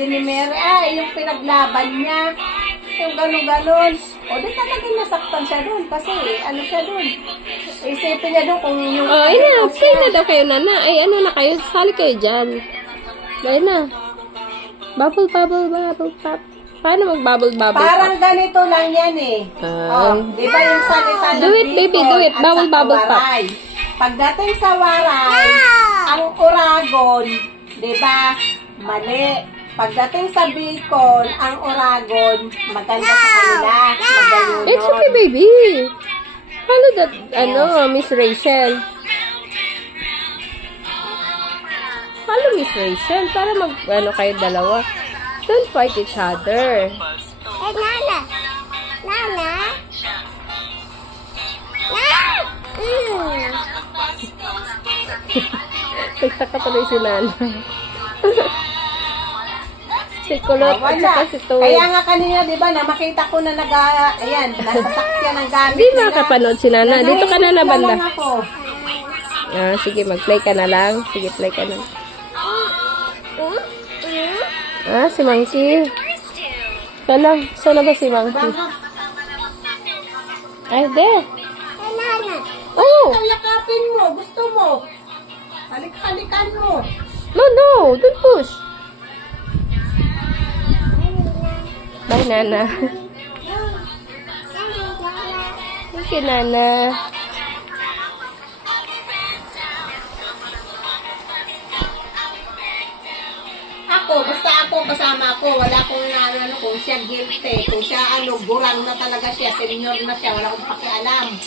din ni Mary, yung pinaglaban niya. Yung gano'n-gano'n. O, di talagang nasaktan siya doon. Kasi, ano siya doon? Isipin niya doon kung yung... Oh, play na daw kayo, Nana. Ay, ano na kayo? Sali kayo dyan. Play na. Bubble, bubble, bubble, pop. Paano mag-bubble, bubble, Parang pop? ganito lang yan eh. Di ba yung salita ng Do it, baby, do it. Bubble, bubble, pop. Pagdating sa waray, ang Uragon, di ba, mali. Pagdating sa Bicol, ang Uragon, maganda sa kanila. Magayon. It's okay, baby. Follow that, Miss Rachel. Follow Miss Rachel para kayo dalawa. Don't fight each other. Hey, Nana. Nana. Nagtaka tuloy si Nana. Si Kulot at saka si Toy. Kaya nga kanina, di ba, na makita ko na nasasakyan ng gamit. Hindi makapanood si Nana. Dito ka na banda. Ako. Sige, mag-play ka na lang. Sige, play ka na. Si Monkey. Sana ba si Monkey? Ay, there. Oh! Yakapin mo. Gusto mo. Halik-halikan mo. No. Don't push. Bye, Nana. Thank you, Nana. Basta ako, kasama ako, wala akong kung siya guilty, kung siya gurang na talaga siya, senior na siya, wala akong pakialam.